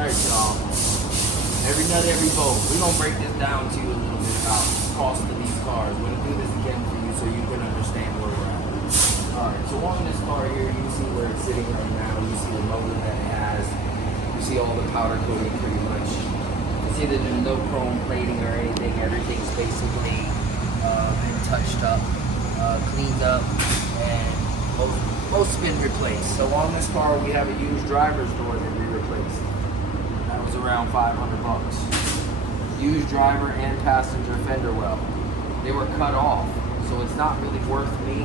Alright, y'all. Every nut, every bolt. We're going to break this down to you a little bit about the cost of these cars. We're going to do this again for you so you can understand where we're at. Alright, so on this car here, you see where it's sitting right now. You see the motor that it has. You see all the powder coating pretty much. You see that there's no chrome plating or anything. Everything's basically been touched up, cleaned up, and most have been replaced. So on this car, we have a used driver's door that we replaced. That was around $500. Used driver and passenger fender well. They were cut off, so it's not really worth me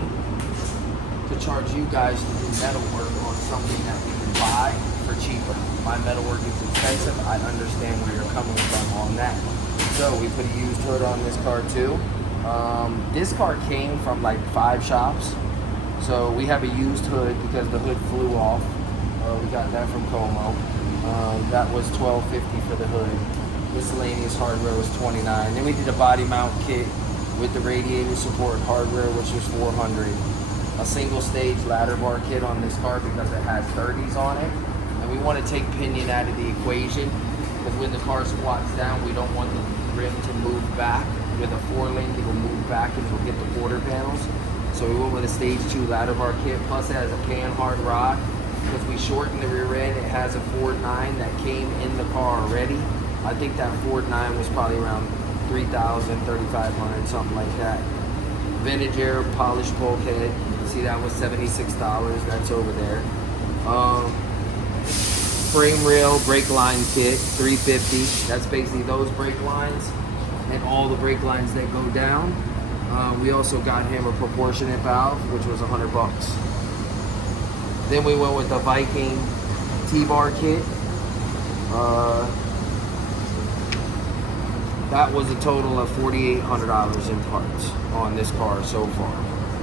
to charge you guys to do metal work on something that we can buy for cheaper. My metal work is expensive. I understand where you're coming from on that. So we put a used hood on this car too. This car came from like 5 shops. So we have a used hood because the hood flew off. We got that from Como. That was $12.50 for the hood. Miscellaneous hardware was $29. Then we did a body mount kit with the radiator support hardware, which was $400. A single stage ladder bar kit on this car because it has 30s on it. And we want to take pinion out of the equation because when the car squats down, we don't want the rim to move back. With a 4-lane, it will move back and it'll hit the quarter panels. So we went with a stage 2 ladder bar kit, plus it has a pan hard rod. Because we shortened the rear end, it has a Ford 9 that came in the car already. I think that Ford 9 was probably around $3,000, $3,500, something like that. Vintage air polished bulkhead. See, that was $76, that's over there. Frame rail brake line kit, $350. That's basically those brake lines and all the brake lines that go down. We also got him a proportionate valve, which was $100. Then we went with the Viking T-bar kit. That was a total of $4,800 in parts on this car so far.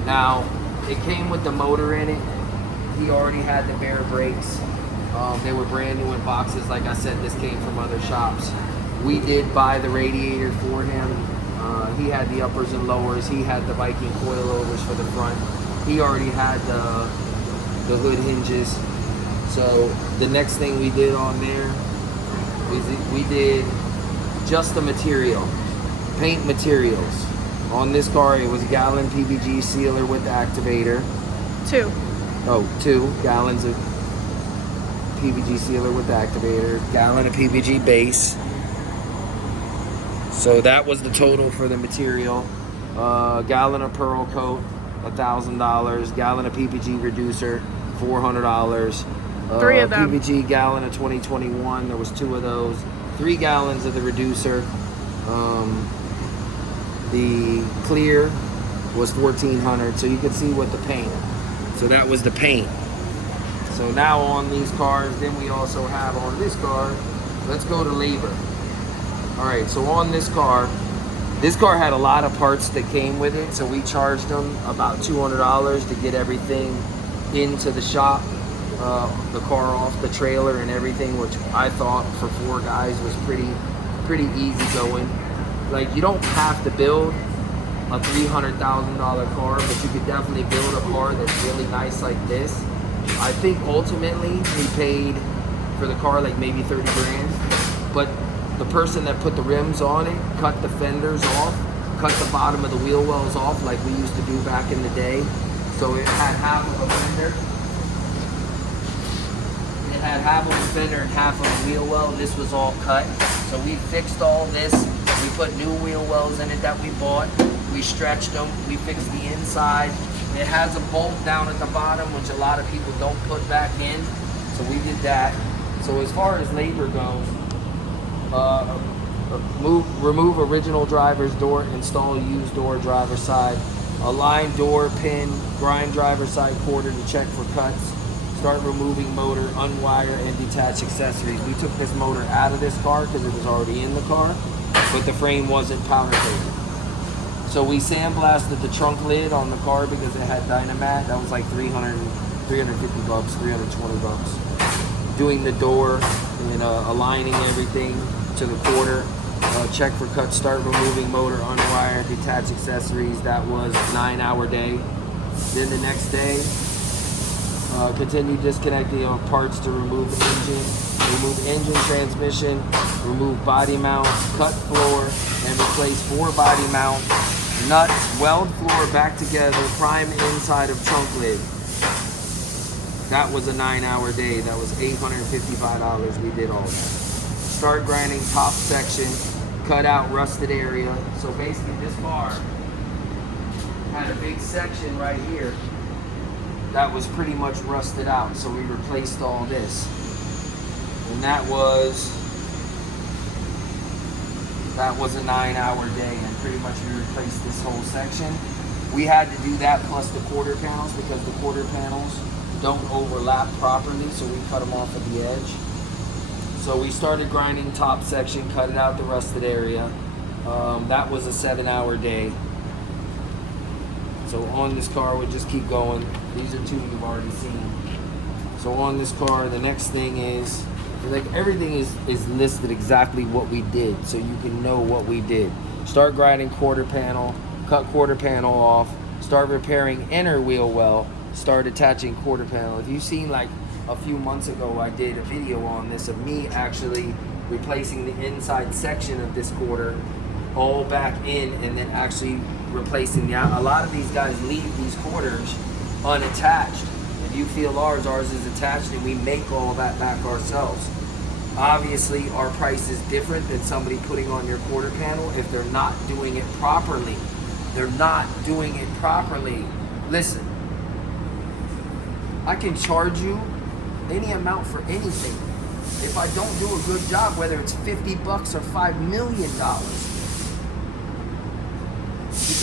Now, it came with the motor in it. He already had the bare brakes. They were brand new in boxes. Like I said, this came from other shops. We did buy the radiator for him. He had the uppers and lowers. He had the Viking coilovers for the front. He already had the hood hinges. So the next thing we did on there was we did just the material, paint materials. On this car, it was gallon PVG sealer with the activator. 2 gallons of PVG sealer with the activator, gallon of PVG base. So that was the total for the material. Gallon of pearl coat, $1,000. Gallon of PPG reducer, $400. 3 of them. PPG gallon of 2021. There was 2 of those. 3 gallons of the reducer. The clear was $1,400. So you can see what the paint. So that was the paint. So now on these cars, then we also have on this car. Let's go to labor. All right, so on this car had a lot of parts that came with it, so we charged them about $200 to get everything into the shop, the car off the trailer and everything, which I thought for 4 guys was pretty easy going. Like, you don't have to build a $300,000 car, but you could definitely build a car that's really nice like this. I think ultimately we paid for the car like maybe 30 grand, but the person that put the rims on it cut the fenders off, cut the bottom of the wheel wells off like we used to do back in the day. So it had half of a fender. It had half of a fender and half of a wheel well. This was all cut. So we fixed all this. We put new wheel wells in it that we bought. We stretched them. We fixed the inside. It has a bolt down at the bottom, which a lot of people don't put back in. So we did that. So as far as labor goes, remove original driver's door, install used door driver side, align door pin, grind driver side quarter to check for cuts, start removing motor, unwire and detach accessories. We took this motor out of this car because it was already in the car, but the frame wasn't powder coated. So we sandblasted the trunk lid on the car because it had Dynamat. That was like $350, $320. Doing the door and aligning everything to the quarter. Check for cuts, start removing motor, unwire, detach accessories. That was a 9-hour day. Then the next day, Continue disconnecting of parts to remove engine, transmission, remove body mount, cut floor, and replace 4 body mount nuts, weld floor back together, prime inside of trunk lid. That was a 9-hour day. That was $855. We did all that. Start grinding top section, cut out rusted area. So basically this car had a big section right here that was pretty much rusted out. So we replaced all this. And that was a 9-hour day, and pretty much we replaced this whole section. We had to do that plus the quarter panels because the quarter panels don't overlap properly, so we cut them off at the edge. So we started grinding top section, cut it out the rusted area. That was a 7-hour day. So on this car, we just keep going. These are 2 you've already seen. So on this car, the next thing is, like, everything is listed exactly what we did, so you can know what we did. Start grinding quarter panel, cut quarter panel off, start repairing inner wheel well, start attaching quarter panel. If you've seen, like, a few months ago, I did a video on this of me actually replacing the inside section of this quarter all back in, and then actually replacing the out. A lot of these guys leave these quarters unattached. If you feel ours is attached, and we make all that back ourselves. Obviously, our price is different than somebody putting on your quarter panel if they're not doing it properly. They're not doing it properly. Listen, I can charge you any amount for anything. If I don't do a good job, whether it's $50 or $5 million, you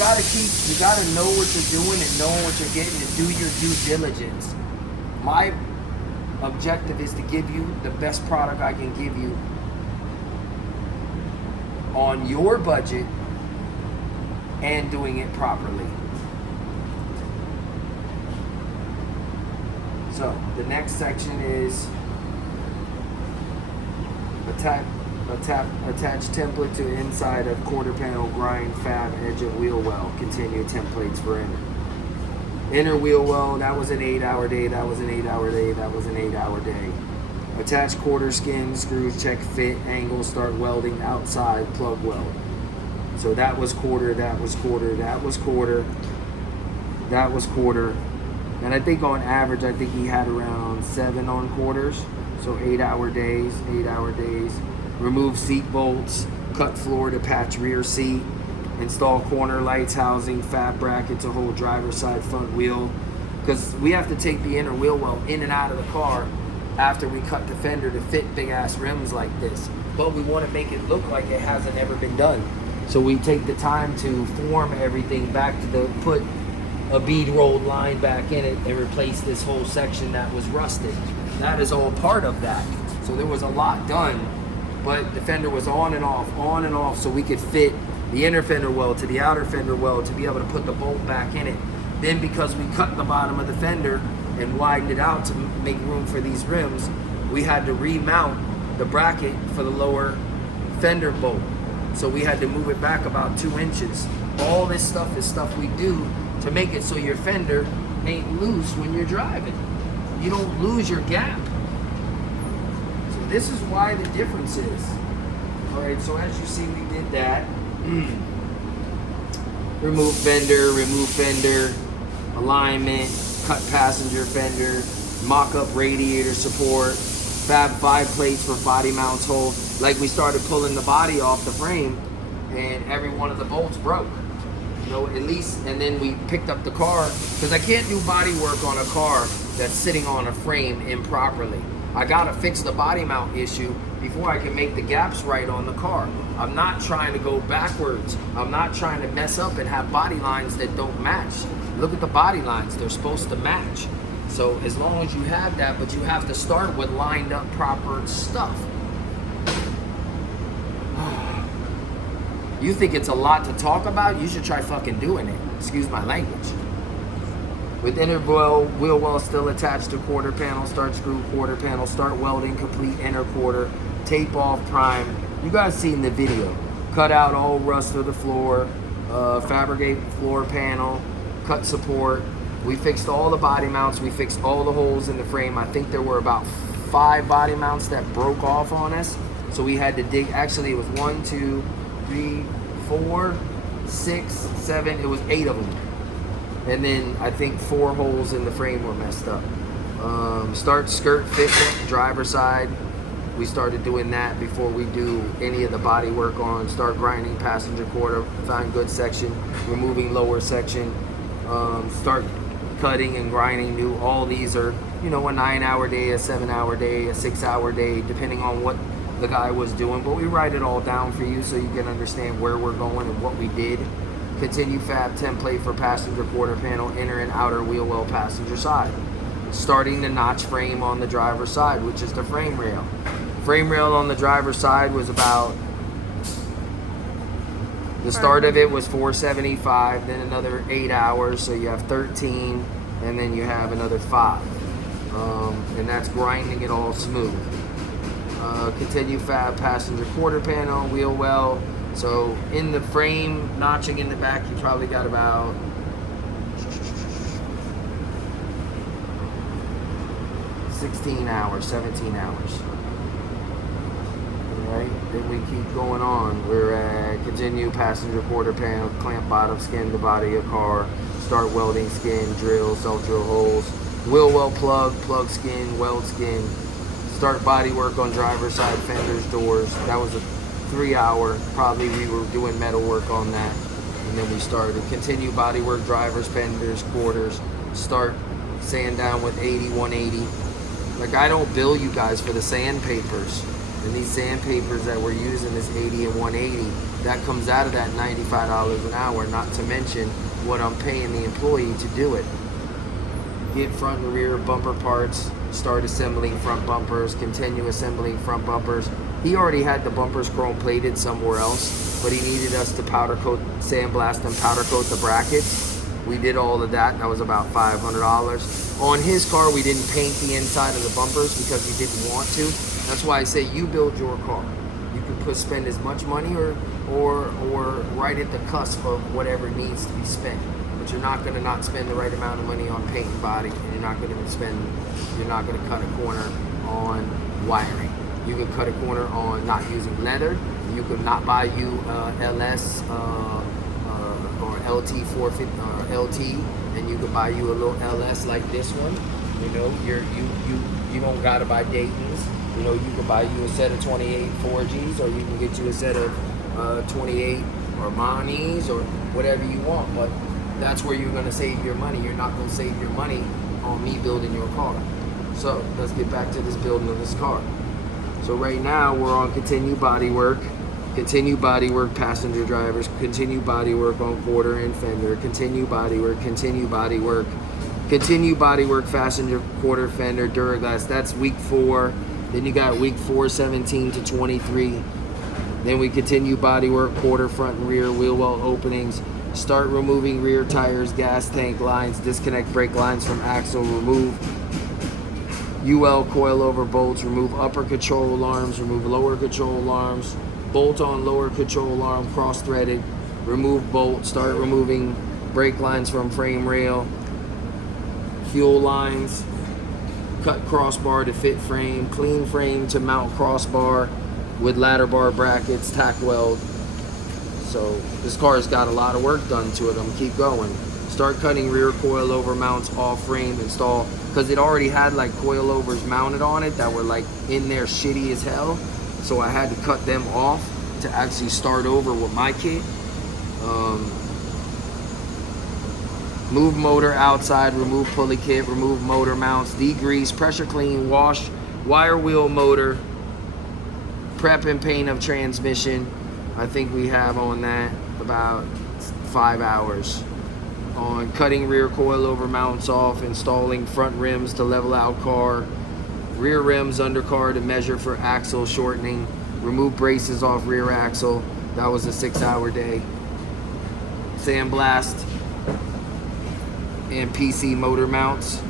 gotta know what you're doing and know what you're getting and do your due diligence. My objective is to give you the best product I can give you on your budget and doing it properly. So the next section is attach template to inside of quarter panel, grind fab edge of wheel well. Continue templates for inner wheel well. That was an 8-hour day. That was an 8-hour day. That was an 8-hour day. Attach quarter skin screws, check fit angle, start welding outside plug weld. So that was quarter, that was quarter, that was quarter, that was quarter. And I think on average, I think he had around 7 on quarters. So 8-hour days, 8-hour days. Remove seat bolts, cut floor to patch rear seat, install corner lights, housing, fab bracket to hold driver's side front wheel. Because we have to take the inner wheel well in and out of the car after we cut the fender to fit big ass rims like this. But we want to make it look like it hasn't ever been done. So we take the time to form everything back to put a bead rolled line back in it and replace this whole section that was rusted. That is all part of that. So there was a lot done, but the fender was on and off, so we could fit the inner fender well to the outer fender well to be able to put the bolt back in it. Then because we cut the bottom of the fender and widened it out to make room for these rims, we had to remount the bracket for the lower fender bolt. So we had to move it back about 2 inches. All this stuff is stuff we do to make it so your fender ain't loose when you're driving. You don't lose your gap. So this is why the difference is. All right, so as you see, we did that. Remove fender, alignment, cut passenger fender, mock-up radiator support, fab 5 plates for body mounts hold. Like, we started pulling the body off the frame and every one of the bolts broke. You know, at least, and then we picked up the car, because I can't do body work on a car that's sitting on a frame improperly. I gotta fix the body mount issue before I can make the gaps right on the car. I'm not trying to go backwards. I'm not trying to mess up and have body lines that don't match. Look at the body lines, they're supposed to match. So as long as you have that, but you have to start with lined up proper stuff. You think it's a lot to talk about? You should try fucking doing it. Excuse my language. With inner wheel well still attached to quarter panel, start screw quarter panel, start welding complete inner quarter, tape off prime. You guys seen the video. Cut out all rust of the floor, fabricate floor panel, cut support, We fixed all the body mounts. We fixed all the holes in the frame. I think there were about 5 body mounts that broke off on us. So we had to dig. Actually, it was 1, 2, 3, 4, 6, 7. It was 8 of them. And then I think 4 holes in the frame were messed up. Start skirt fitment, driver side. We started doing that before we do any of the body work on. Start grinding passenger quarter, find good section, removing lower section. Start cutting and grinding new. All these are, you know, a 9-hour day, a 7-hour day, a 6-hour day, depending on what the guy was doing. But we write it all down for you so you can understand where we're going and what we did. Continue fab template for passenger quarter panel, inner and outer wheel well passenger side. Starting the notch frame on the driver's side, which is the frame rail. Frame rail on the driver's side was about, the start of it was $475, then another 8 hours, so you have 13, and then you have another 5. And that's grinding it all smooth. Continue fab passenger quarter panel, wheel well. So in the frame, notching in the back, you probably got about 16 hours, 17 hours. Alright, then we keep going on. We're at continue passenger quarter panel, clamp bottom skin the body of car, start welding skin, drill, self-drill holes, wheel well plug, plug skin, weld skin, start body work on driver's side, fenders, doors. That was a 3-hour, probably we were doing metal work on that. And then we started. Continue body work, drivers, fenders, quarters, start sand down with 80, 180. Like, I don't bill you guys for the sandpapers. And these sandpapers that we're using is 80 and 180. That comes out of that $95 an hour, not to mention what I'm paying the employee to do it. Get front and rear bumper parts, start assembling front bumpers, continue assembling front bumpers. He already had the bumpers chrome plated somewhere else, but he needed us to powder coat, sandblast and powder coat the brackets. We did all of that. That was about $500. On his car, we didn't paint the inside of the bumpers because we didn't want to. That's why I say you build your car. You can spend as much money or right at the cusp of whatever needs to be spent. But you're not gonna not spend the right amount of money on paint and body, and you're not gonna cut a corner on wiring. You can cut a corner on not using leather. You could not buy you LS or LT 450 or LT, and you could buy you a little LS like this one. You know, you don't gotta buy Dayton's. You know, you can buy you a set of 28 4Gs, or you can get you a set of 28 Armani's or whatever you want. But that's where you're gonna save your money. You're not gonna save your money on me building your car. So let's get back to this building of this car. So right now we're on continue body work passenger drivers, continue body work on quarter and fender, continue body work passenger quarter fender Duraglass. That's week 4. Then you got week 4, 17 to 23. Then we continue body work, quarter front and rear, wheel well openings, start removing rear tires, gas tank lines, disconnect brake lines from axle, remove UL coilover bolts, remove upper control alarms, remove lower control alarms, bolt on lower control arm, cross-threaded, remove bolt, start removing brake lines from frame rail, fuel lines, cut crossbar to fit frame, clean frame to mount crossbar with ladder bar brackets, tack weld. So this car's got a lot of work done to it. I'm gonna keep going. Start cutting rear coilover mounts off frame, install, because it already had like coilovers mounted on it that were like in there shitty as hell. So I had to cut them off to actually start over with my kit. Move motor outside, remove pulley kit, remove motor mounts, degrease, pressure clean, wash, wire wheel motor, prep and paint of transmission. I think we have on that about 5 hours. On cutting rear coilover mounts off, installing front rims to level out car, rear rims undercar to measure for axle shortening, remove braces off rear axle. That was a 6-hour day. Sandblast and PC motor mounts.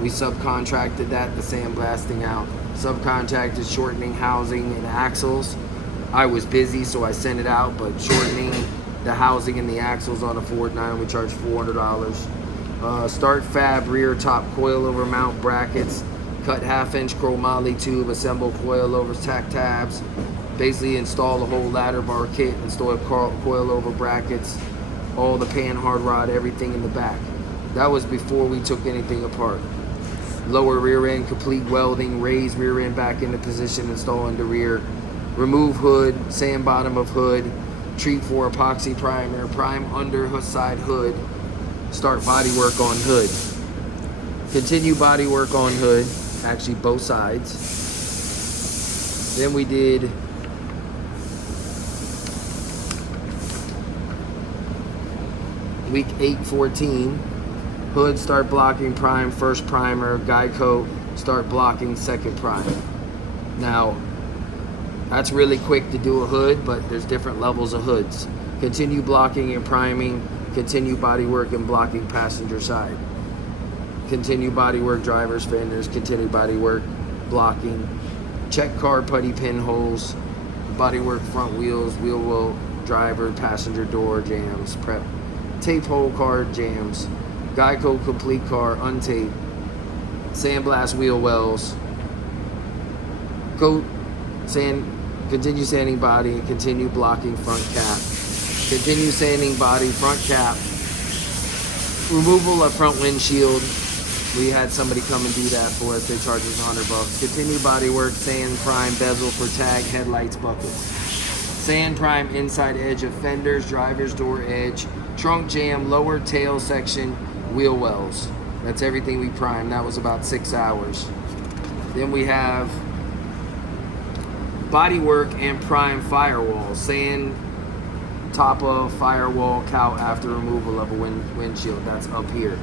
We subcontracted that, the sandblasting out. Subcontracted shortening housing and axles. I was busy, so I sent it out, but shortening the housing and the axles on a Ford 9, we charged $400. Start fab rear top coilover mount brackets. Cut 1/2-inch chromoly tube. Assemble coilovers, tack tabs. Basically install the whole ladder bar kit. Install coilover brackets. All the pan hard rod, everything in the back. That was before we took anything apart. Lower rear end, complete welding. Raise rear end back into position. Install into rear. Remove hood. Sand bottom of hood. Treat for epoxy primer. Prime under side hood. Start body work on hood. Continue body work on hood. Actually both sides. Then we did week 8-14. Hood, start blocking prime, first primer. Guide coat, start blocking, second prime. Now, that's really quick to do a hood, but there's different levels of hoods. Continue blocking and priming. Continue body work and blocking passenger side. Continue body work, drivers, fenders. Continue body work, blocking. Check car putty pinholes. Body work, front wheels, wheel well, driver, passenger door, jams, prep. Tape whole car, jams. Guide coat, complete car, untape. Sandblast wheel wells. Coat, sand, continue sanding body and continue blocking front cap. Continue sanding body, front cap. Removal of front windshield. We had somebody come and do that for us. They charged us $100. Continue body work, sand, prime, bezel for tag, headlights, buckets. Sand, prime, inside edge of fenders, driver's door edge, trunk jam, lower tail section, wheel wells. That's everything we primed. That was about 6 hours. Then we have body work and prime firewall. Sand, top of firewall, cow after removal of a windshield. That's up here.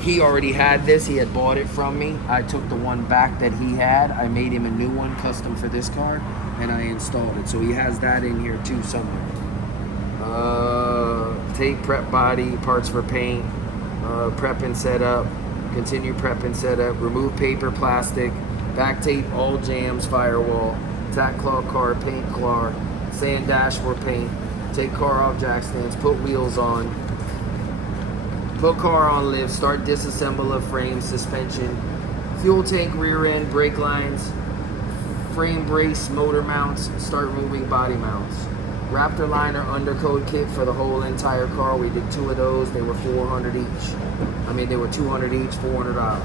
He already had this. He had bought it from me. I took the one back that he had. I made him a new one custom for this car, and I installed it. So he has that in here too somewhere. Tape prep body, parts for paint, prep and setup, continue prep and setup, remove paper, plastic, back tape all jams, firewall, tack claw car, paint claw, sand dash for paint, take car off jack stands, put wheels on, put car on lift, start disassemble of frame, suspension, fuel tank rear end, brake lines, frame brace, motor mounts, start moving body mounts. Raptor liner undercoat kit for the whole entire car. We did 2 of those. They were $400 each. I mean, they were $200 each, $400.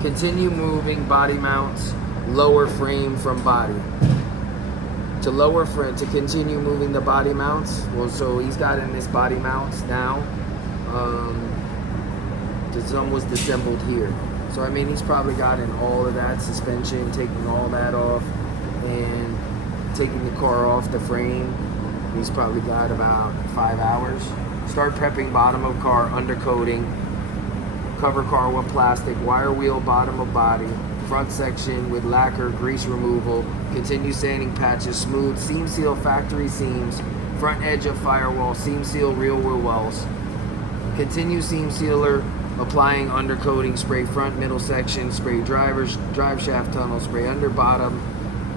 Continue moving body mounts, lower frame from body. To lower frame, to continue moving the body mounts. Well, so he's got in his body mounts now. Some was disassembled here. So I mean, he's probably gotten all of that suspension, taking all that off, and taking the car off the frame. He's probably got about 5 hours. Start prepping bottom of car, undercoating, cover car with plastic, wire wheel bottom of body, front section with lacquer, grease removal, continue sanding patches, smooth, seam seal factory seams, front edge of firewall, seam seal real wheel wells, continue seam sealer, applying undercoating, spray front middle section, spray drivers, drive shaft tunnel, spray under bottom.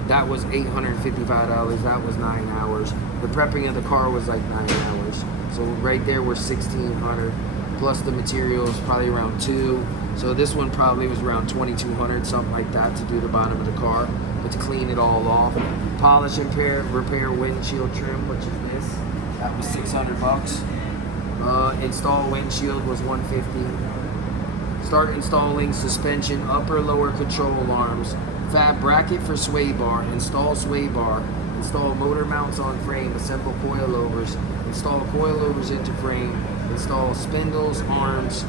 That was $855. That was 9 hours. The prepping of the car was like 9 hours. So right there we're $1,600 plus the materials probably around 2. So this one probably was around $2,200, something like that, to do the bottom of the car, but to clean it all off. Polish and repair windshield trim, which is this. That was $600. Install windshield was $150. Start installing suspension, upper lower control arms. Fab bracket for sway bar, install sway bar, install motor mounts on frame, assemble coilovers, install coilovers into frame, install spindles, arms.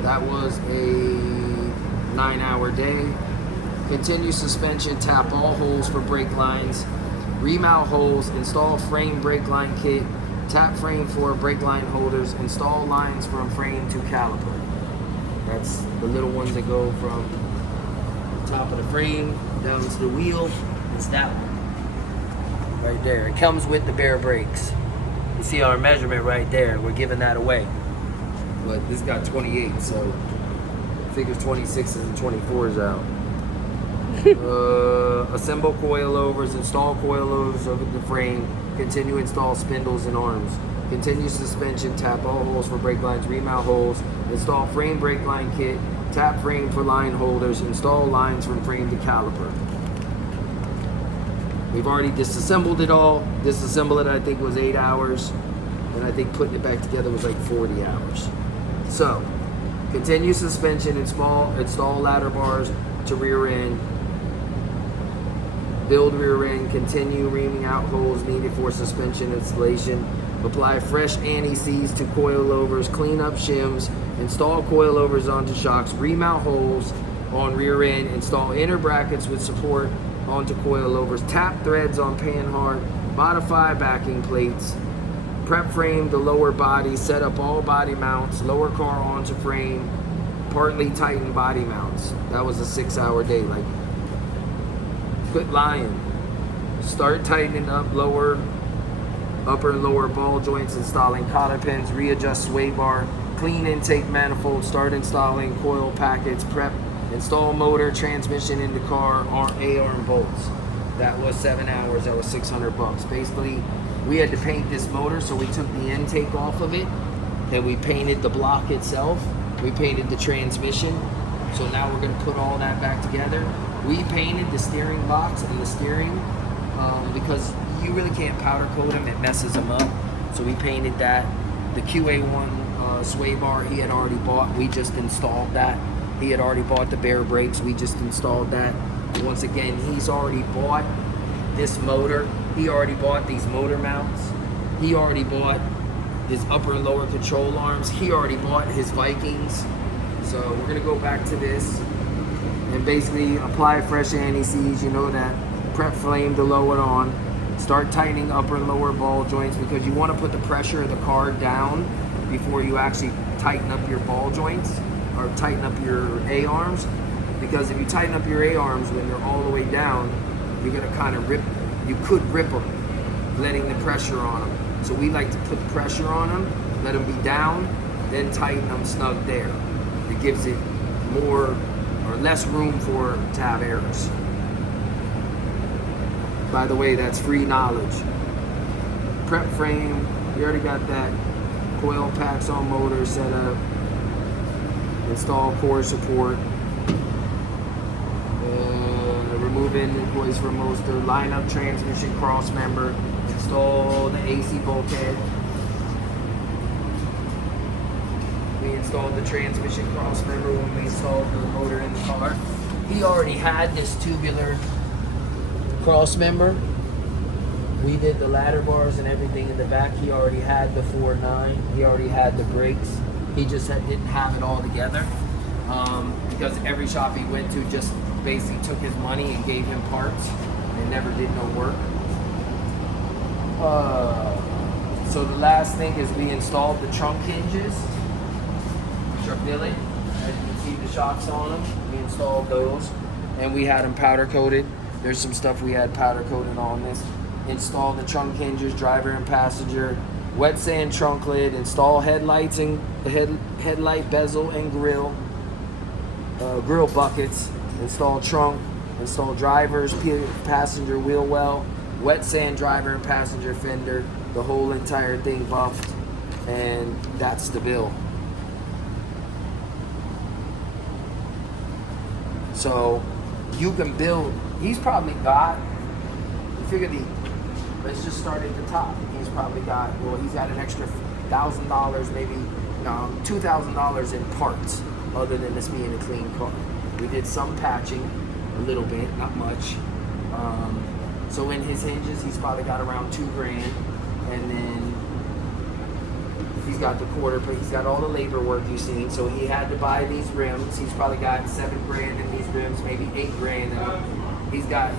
That was a 9-hour day. Continue suspension, tap all holes for brake lines, remount holes, install frame brake line kit, tap frame for brake line holders, install lines from frame to caliper. That's the little ones that go from top of the frame down to the wheel. It's that one right there. It comes with the bare brakes. You see our measurement right there. We're giving that away, but this got 28, so figures 26s and 24s out. Assemble coilovers, install coilovers over the frame, continue install spindles and arms. Continue suspension, tap all holes for brake lines, remount holes, install frame brake line kit, tap frame for line holders, install lines from frame to caliper. We've already disassembled it all. Disassemble it, I think, was 8 hours, and I think putting it back together was like 40 hours. So, continue suspension, install ladder bars to rear end, build rear end, continue reaming out holes needed for suspension installation, apply fresh anti-seize to coilovers, clean up shims, install coilovers onto shocks, remount holes on rear end, install inner brackets with support onto coilovers, tap threads on panhard, modify backing plates, prep frame the lower body, set up all body mounts, lower car onto frame, partly tighten body mounts. That was a 6-hour day. Like, quit lying. Start tightening up upper and lower ball joints, installing cotter pins, readjust sway bar, clean intake manifold, start installing coil packets, prep, install motor, transmission in the car, A-arm bolts. That was 7 hours, that was $600. Basically, we had to paint this motor, so we took the intake off of it, and we painted the block itself. We painted the transmission. So now we're gonna put all that back together. We painted the steering box and the steering because you really can't powder coat them, it messes them up. So we painted that. The QA1 sway bar he had already bought, we just installed that. He had already bought the bare brakes, we just installed that. Once again, he's already bought this motor. He already bought these motor mounts. He already bought his upper and lower control arms. He already bought his Vikings. So we're gonna go back to this and basically apply fresh anti-seize. You know that. Prep flame to lower it on. Start tightening upper and lower ball joints because you want to put the pressure of the car down before you actually tighten up your ball joints or tighten up your A-arms. Because if you tighten up your A-arms when they're all the way down, you're gonna kind of rip. You could rip them, letting the pressure on them. So we like to put pressure on them, let them be down, then tighten them snug there. It gives it more or less room to have errors. By the way, that's free knowledge. Prep frame, we already got that. Coil packs on motor set up. Install core support. Remove inlays from motor. Line up transmission cross member. Install the AC bulkhead. We installed the transmission cross member when we installed the motor in the car. He already had this tubular cross member. We did the ladder bars and everything in the back. He already had the 4.9. He already had the brakes. He just didn't have it all together because every shop he went to just basically took his money and gave him parts and never did no work. So the last thing is we installed the trunk hinges, which are billet. As you can see the shocks on them. We installed those and we had them powder coated. There's some stuff we had powder coated on this. Install the trunk hinges, driver and passenger, wet sand trunk lid, install headlights and headlight bezel and grill buckets, install trunk, install drivers, passenger wheel well, wet sand driver and passenger fender, the whole entire thing buffed, and that's the bill. So you can build. He's probably got, let's just start at the top. He's probably got, well, he's got an extra $1,000, maybe $2,000 in parts, other than this being a clean car. We did some patching, a little bit, not much. So in his hinges, he's probably got around $2,000, and then he's got the quarter, but he's got all the labor work you've seen. So he had to buy these rims. He's probably got $7,000 in these rims, maybe $8,000 in them. He's got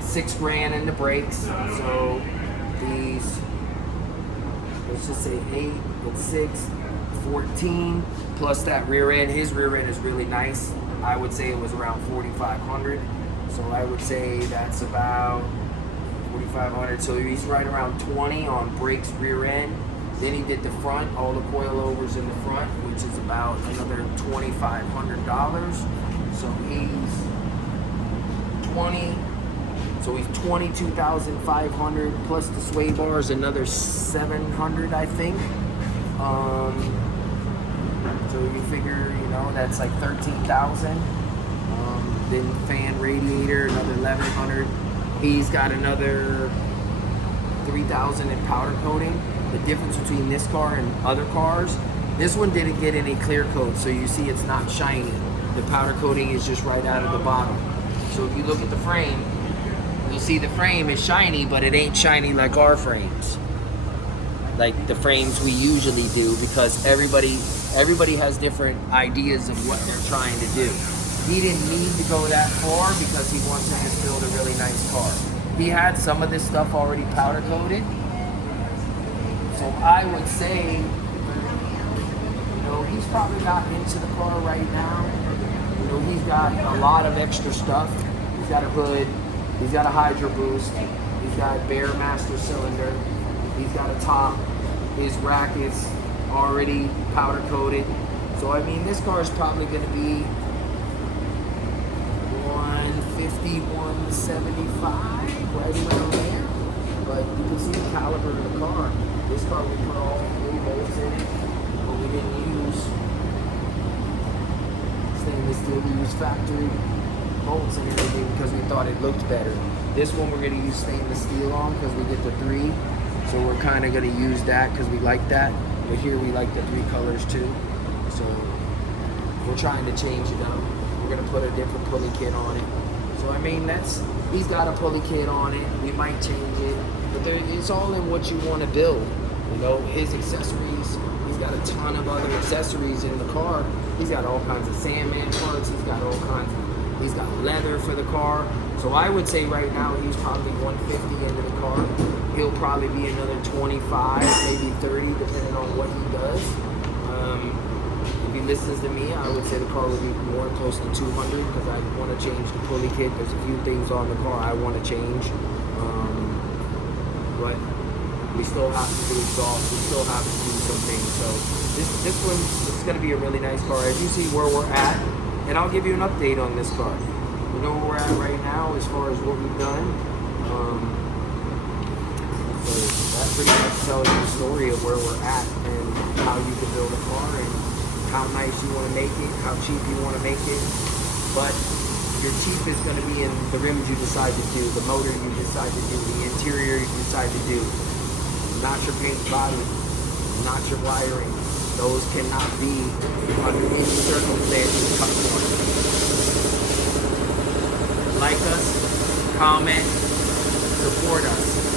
$6,000 in the brakes. So these, let's just say 8 and 6, 14, plus that rear end. His rear end is really nice. I would say it was around $4,500. So I would say that's about $4,500. So he's right around 20 on brakes, rear end. Then he did the front, all the coilovers in the front, which is about another $2,500. So he's 20, So he's 22,500 plus the sway bars, another 700, I think. So you figure, you know, that's like 13,000. Then fan radiator, another 1,100. He's got another 3,000 in powder coating. The difference between this car and other cars, this one didn't get any clear coat, so you see it's not shiny. The powder coating is just right out of the bottom. So if you look at the frame, you'll see the frame is shiny, but it ain't shiny like our frames. Like the frames we usually do, because everybody has different ideas of what they're trying to do. He didn't need to go that far because he wants to just build a really nice car. He had some of this stuff already powder coated. So I would say, you know, he's probably not into the car right now. You know, he's got a lot of extra stuff. He's got a hood, he's got a hydro boost, he's got a bare master cylinder, he's got a top, his rack is already powder coated. So I mean, this car is probably going to be 150, 175, right around there. But you can see the caliber of the car. This car we put all 3 bolts in it, but we didn't use stainless steel. We used factory bolts and everything because we thought it looked better. This one we're going to use stainless steel on because we get the 3. So we're kind of going to use that because we like that. But here we like the 3 colors too. So we're trying to change it up. We're going to put a different pulley kit on it. So I mean, he's got a pulley kit on it. We might change it. But it's all in what you want to build. You know, his accessories, he's got a ton of other accessories in the car. He's got all kinds of Sandman parts. He's got leather for the car. So I would say right now he's probably 150 into the car. He'll probably be another 25, maybe 30, depending on what he does. If he listens to me, I would say the car would be more close to 200 because I want to change the pulley kit. There's a few things on the car I want to change. But we still have to do exhaust. We still have to do some things. So this one is going to be a really nice car. As you see where we're at, and I'll give you an update on this car. We know where we're at right now as far as what we've done. So that pretty much tells you the story of where we're at and how you can build a car and how nice you want to make it, how cheap you want to make it. But your cheap is going to be in the rims you decide to do, the motor you decide to do, the interior you decide to do, not your paint body, not your wiring. Those cannot be under any circumstances cut for. Like us, comment, support us.